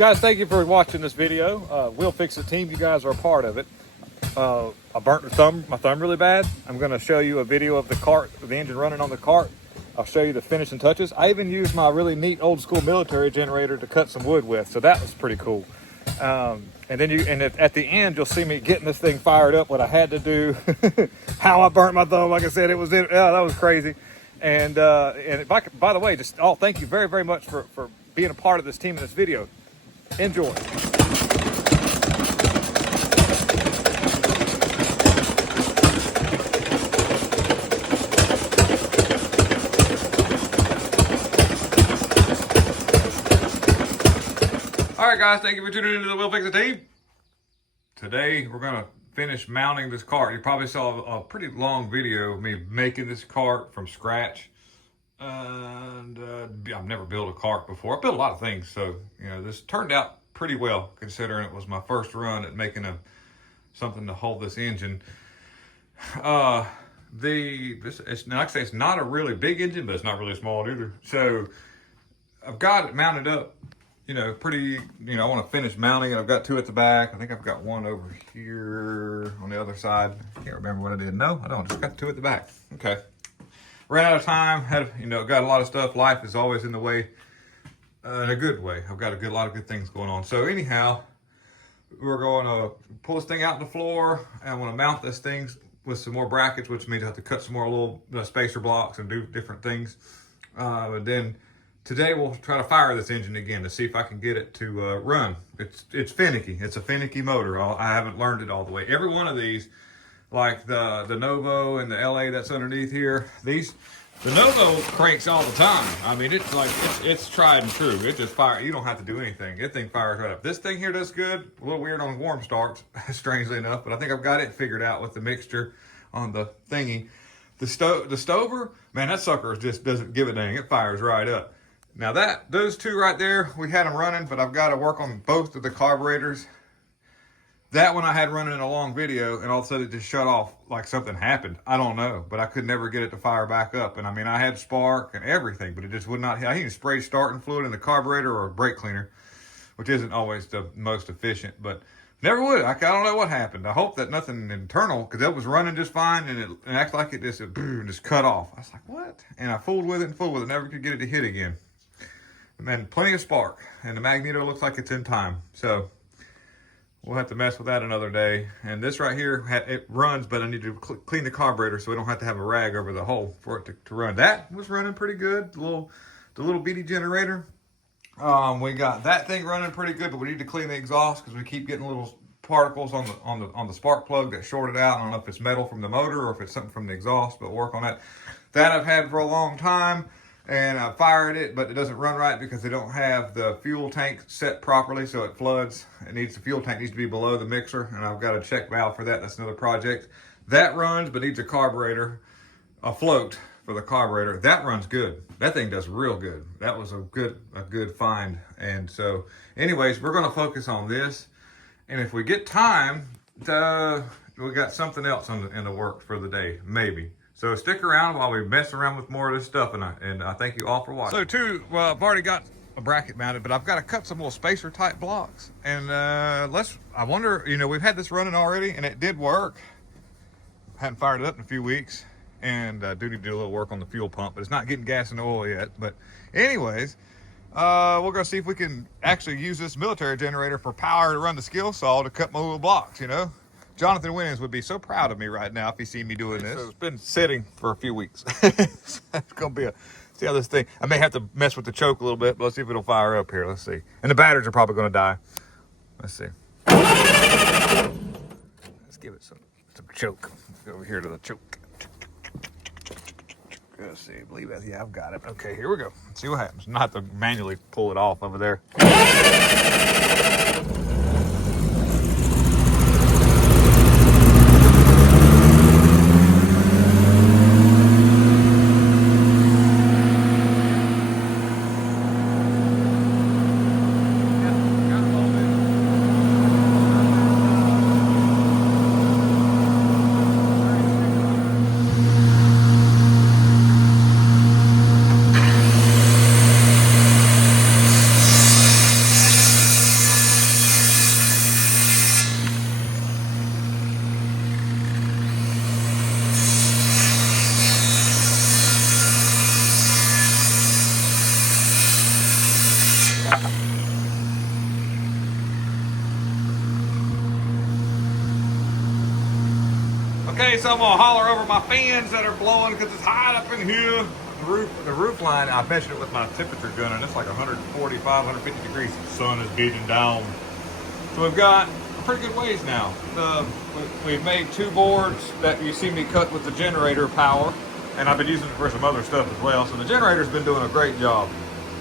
Guys, thank you for watching this video. We'll Fix It team, you guys are a part of it. I burnt my thumb really bad. I'm going to show you a video of the cart, the engine running on the cart. I'll show you the finishing touches. I even used my really neat old school military generator to cut some wood with, so that was pretty cool. And then at the end, you'll see me getting this thing fired up, what I had to do, how I burnt my thumb. Like I said, that was crazy. And by the way, thank you very, very much for being a part of this team in this video. Enjoy. All right, guys, thank you for tuning into the Will Fix It team. Today, we're going to finish mounting this cart. You probably saw a pretty long video of me making this cart from scratch. And I've never built a cart before. I built a lot of things, so this turned out pretty well considering it was my first run at making something to hold this engine. Like I say, it's not a really big engine, but it's not really small either. So I've got it mounted up, pretty. I want to finish mounting it. I've got two at the back. I think I've got one over here on the other side. I can't remember what I did. No, I don't. Just got two at the back. Okay. Ran out of time, got a lot of stuff. Life is always in the way, in a good way. I've got a lot of good things going on. So anyhow, we're going to pull this thing out on the floor, and I want to mount this thing with some more brackets, which means I have to cut some more little spacer blocks and do different things. And then today we'll try to fire this engine again to see if I can get it to run. It's finicky. It's a finicky motor. I haven't learned it all the way. Every one of these, like the Novo and the LA that's underneath here, the Novo cranks all the time. I mean, it's tried and true. It just fires. You don't have to do anything. That thing fires right up. This thing here does good. A little weird on warm starts, strangely enough, but I think I've got it figured out with the mixture on the thingy. The Stover, man, that sucker just doesn't give a dang. It fires right up. Now those two right there, we had them running, but I've got to work on both of the carburetors. That one I had running in a long video, and all of a sudden it just shut off like something happened. I don't know, but I could never get it to fire back up. And I mean, I had spark and everything, but it just would not. I even sprayed starting fluid in the carburetor or a brake cleaner, which isn't always the most efficient, but never would. I don't know what happened. I hope that nothing internal, because it was running just fine, and it acted like it just cut off. I was like, what? And I fooled with it, never could get it to hit again. And plenty of spark, and the magneto looks like it's in time. So we'll have to mess with that another day. And this right here, it runs, but I need to clean the carburetor so we don't have to have a rag over the hole for it to run. That was running pretty good, the little bitty generator. We got that thing running pretty good, but we need to clean the exhaust because we keep getting little particles on the spark plug that shorted out. I don't know if it's metal from the motor or if it's something from the exhaust, but we'll work on that. That I've had for a long time. And I fired it, but it doesn't run right because they don't have the fuel tank set properly, so it floods. The fuel tank needs to be below the mixer, and I've got a check valve for that. That's another project. That runs, but needs a carburetor, a float for the carburetor. That runs good. That thing does real good. That was a good find. And so, anyways, we're going to focus on this. And if we get time, we got something else in the works for the day, maybe. So stick around while we mess around with more of this stuff, and I thank you all for watching. So I've already got a bracket mounted, but I've got to cut some little spacer type blocks. And I wonder, we've had this running already, and it did work. Hadn't fired it up in a few weeks, and do need to do a little work on the fuel pump, but it's not getting gas and oil yet. But anyways, we're going to see if we can actually use this military generator for power to run the skill saw to cut my little blocks, Jonathan Williams would be so proud of me right now if he seen me doing this. So it's been sitting for a few weeks. It's going to be see how this thing, I may have to mess with the choke a little bit, but let's see if it'll fire up here. Let's see. And the batteries are probably going to die. Let's see. Let's give it some choke. Let's go over here to the choke. Let's see. I believe that. Yeah, I've got it. Okay, here we go. Let's see what happens. Not have to manually pull it off over there. Okay, so I'm gonna holler over my fans that are blowing because it's hot up in here. The roof line, I measured it with my temperature gun, and it's like 145, 150 degrees. The sun is beating down. So we've got a pretty good ways now. We've made 2 boards that you see me cut with the generator power, and I've been using it for some other stuff as well. So the generator's been doing a great job.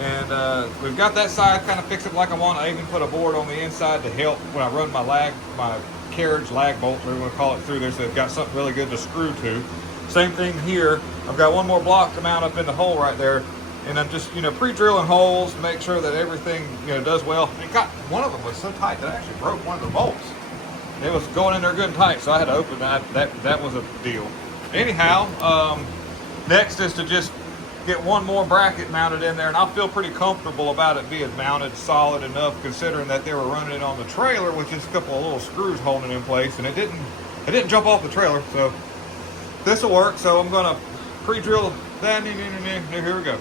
And we've got that side kind of fixed like I want. I even put a board on the inside to help when I run my carriage lag bolt, whatever you want to call it, through there, so they've got something really good to screw to. Same thing here. I've got one more block to mount up in the hole right there, and I'm just pre-drilling holes to make sure that everything does well. And one of them was so tight that I actually broke one of the bolts. It was going in there good and tight, so I had to open that. That was a deal. Anyhow, next is to just get one more bracket mounted in there, and I feel pretty comfortable about it being mounted solid enough, considering that they were running it on the trailer with just a couple of little screws holding it in place, and it didn't jump off the trailer. So this will work. So I'm gonna pre-drill that. Here we go.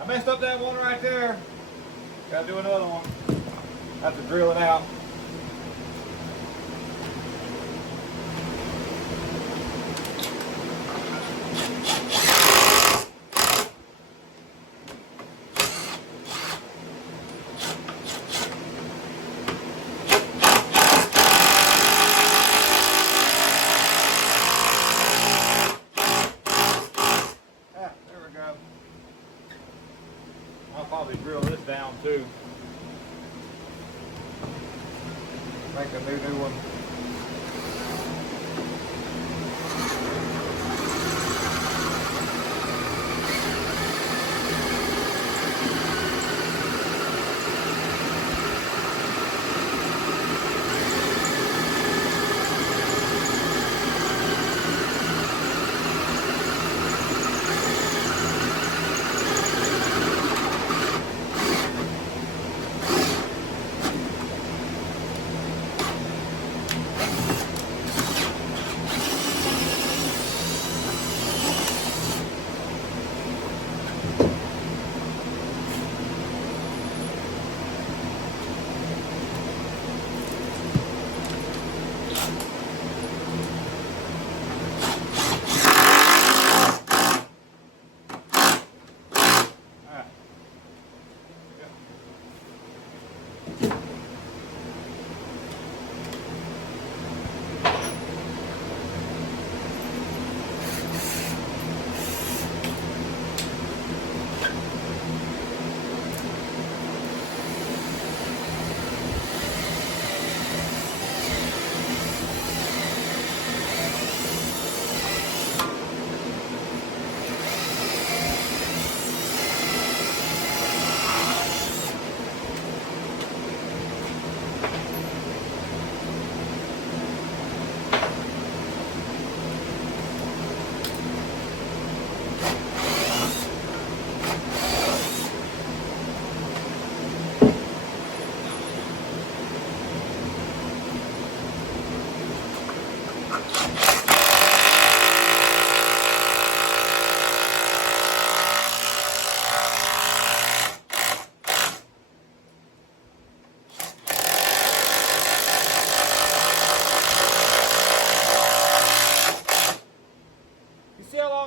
I messed up that one right there. Gotta do another one. Have to drill it out. too. Make a new one.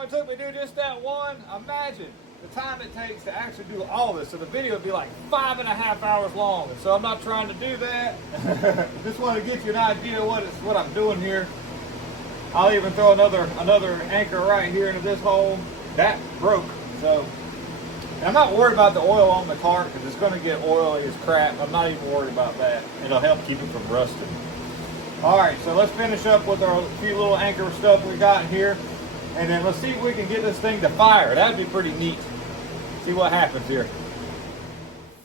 It took me to do just that one. Imagine the time it takes to actually do all this. So the video would be like 5.5 hours long. And so I'm not trying to do that. Just want to get you an idea of what I'm doing here. I'll even throw another anchor right here into this hole. That broke. So and I'm not worried about the oil on the cart because it's going to get oily as crap. I'm not even worried about that. It'll help keep it from rusting. All right, so let's finish up with our few little anchor stuff we got here. And then let's see if we can get this thing to fire. That'd be pretty neat. See what happens here.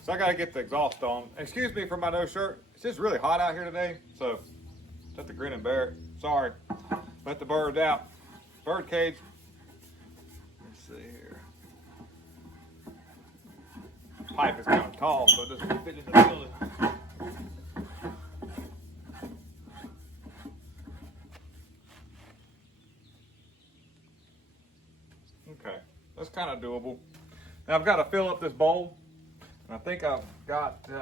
So I gotta get the exhaust on. Excuse me for my no shirt. It's just really hot out here today. So just have to grin and bear it. Sorry. Let the birds out. Bird cage. Let's see here. Pipe is kind of tall, so it doesn't fit in the building. Okay, that's kind of doable. Now I've got to fill up this bowl, and I think I've got, it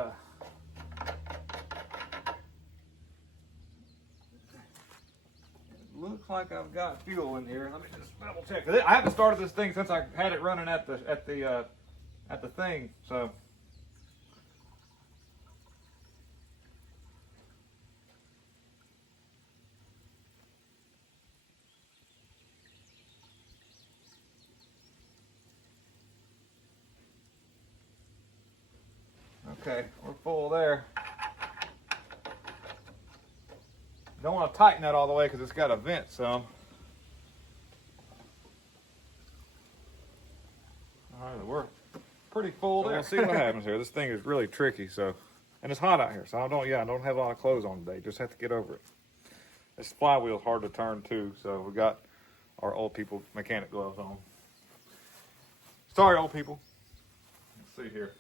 looks like I've got fuel in here. Let me just double check. I haven't started this thing since I had it running at the thing, so. Okay, we're full there. Don't want to tighten that all the way because it's got a vent some. All right, we're pretty full there. We'll see what happens here. This thing is really tricky, so, and it's hot out here, so I don't have a lot of clothes on today. Just have to get over it. This flywheel's hard to turn too, so we got our old people mechanic gloves on. Sorry, old people. Let's see here.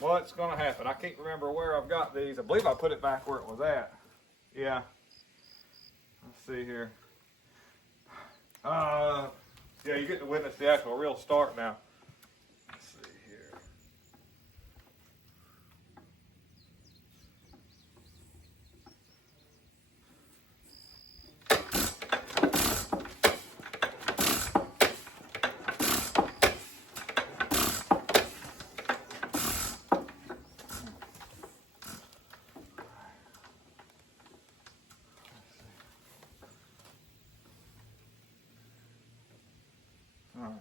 What's going to happen? I can't remember where I've got these. I believe I put it back where it was at. Yeah. Let's see here. Yeah, you get to witness the actual real start now. Let's see here. All right.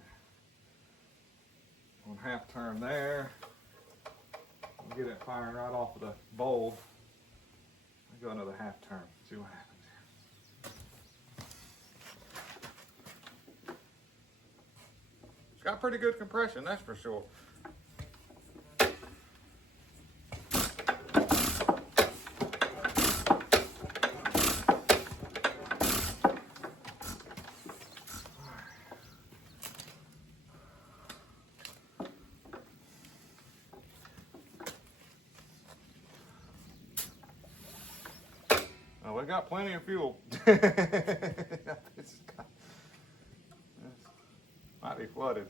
Get it firing right off of the bowl. I'll go another half turn, see what happens here. It's got pretty good compression, that's for sure. Oh, we got plenty of fuel. This might be flooded.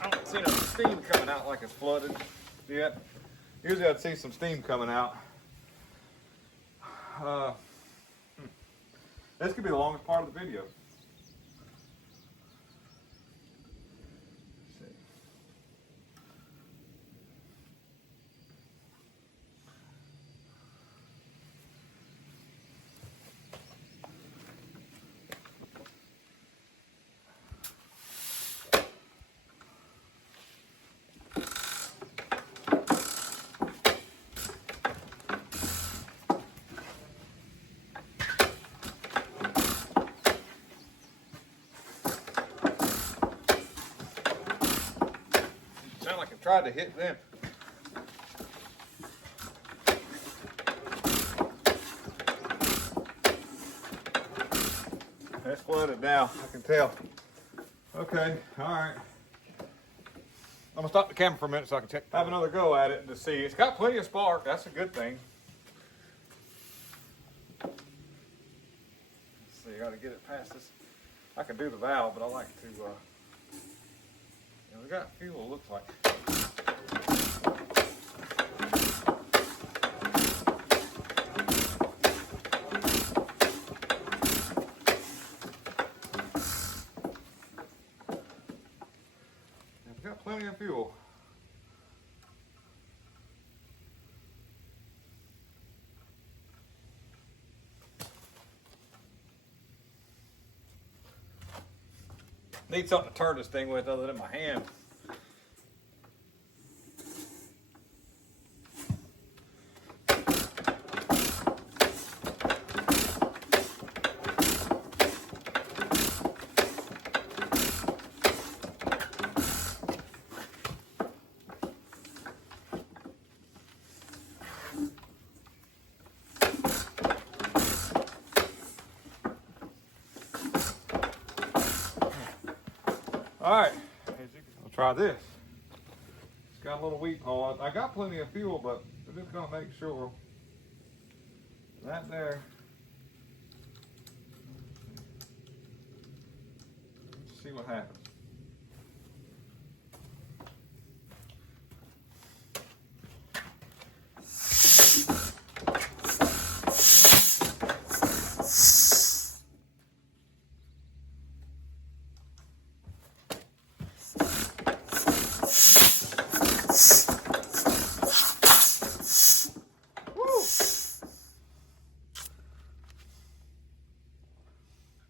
I don't see no steam coming out like it's flooded yet. Usually I'd see some steam coming out. This could be the longest part of the video. Sound like I tried to hit them. That's flooded now, I can tell. Okay, all right. I'm gonna stop the camera for a minute so I can have another go at it to see. It's got plenty of spark, that's a good thing. Let's see, I gotta get it past this. I can do the valve, but I like to, we got fuel, looks like. We got plenty of fuel. Need something to turn this thing with other than my hand. All right, I'll try this. It's got a little weep hole. I got plenty of fuel, but we're just gonna make sure that there. Let's see what happens.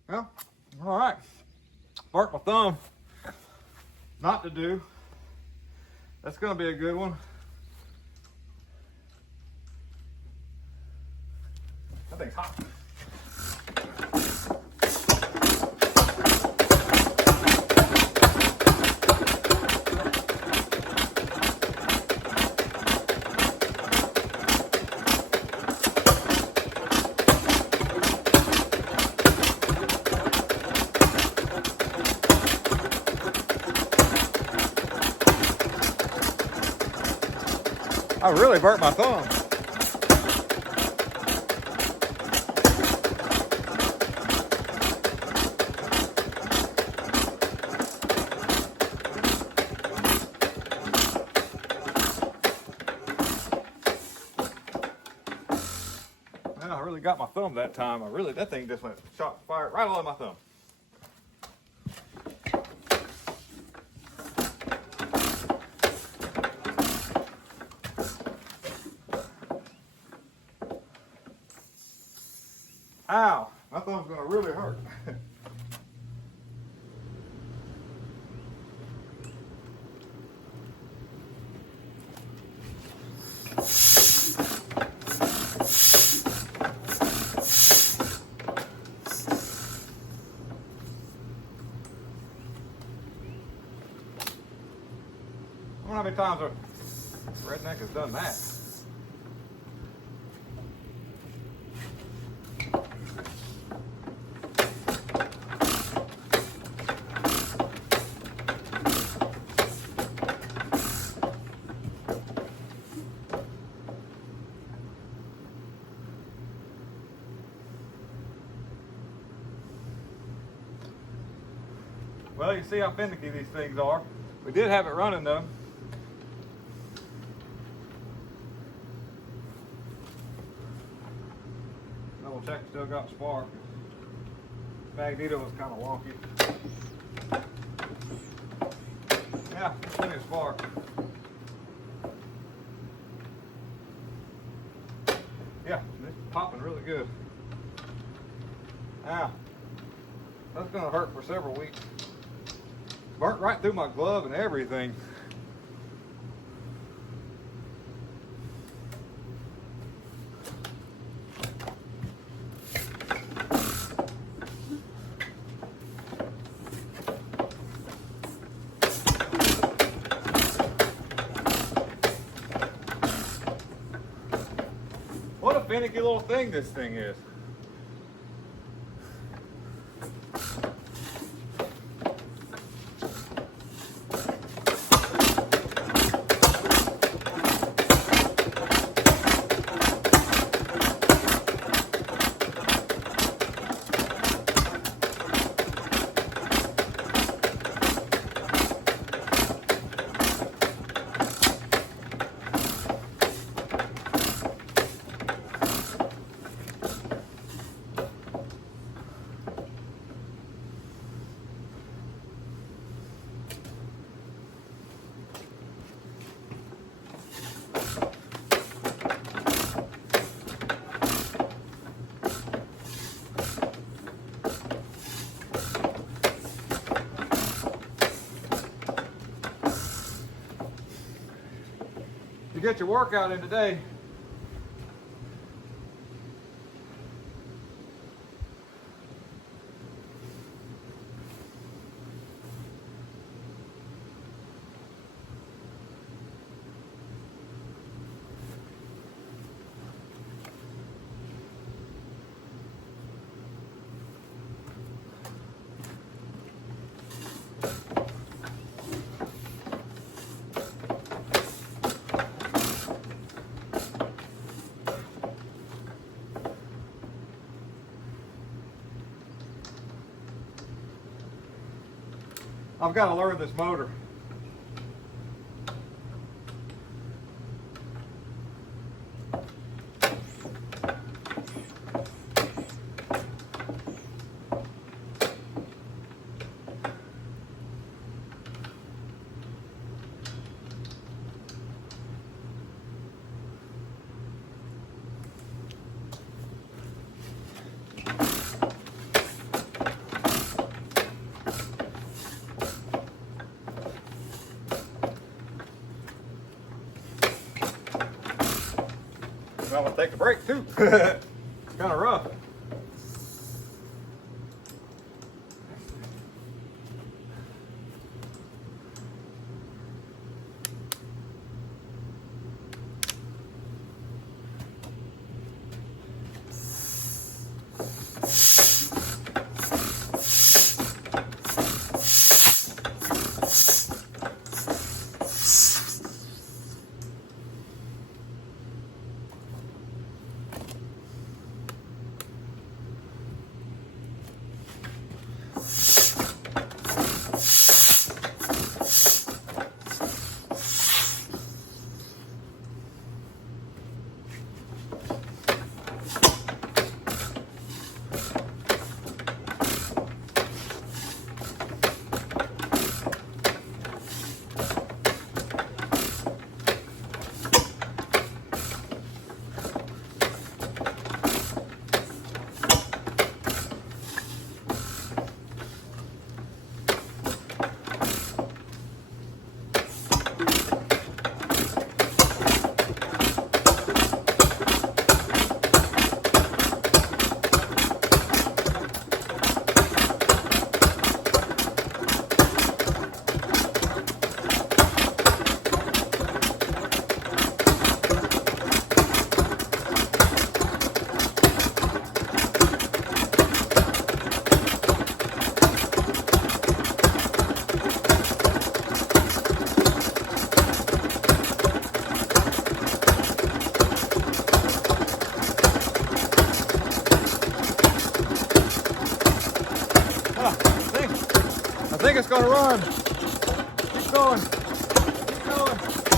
Well, all right. Burnt my thumb. Not to do. That's going to be a good one. That thing's hot. I really burnt my thumb. Well, I really got my thumb that time. That thing just went shot fire right on my thumb. Ow, My thumb's gonna really hurt. I wonder how many times a redneck has done that. Well, you see how finicky these things are. We did have it running though. Double check, still got spark. Magneto was kind of wonky. Yeah, plenty of spark. Yeah, it's popping really good. Now, that's gonna hurt for several weeks. Burnt right through my glove and everything. What a finicky little thing this thing is. You get your workout in today. I've got to learn this motor. I'm gonna take a break too. It's kind of rough. gonna run. Keep going. Keep going.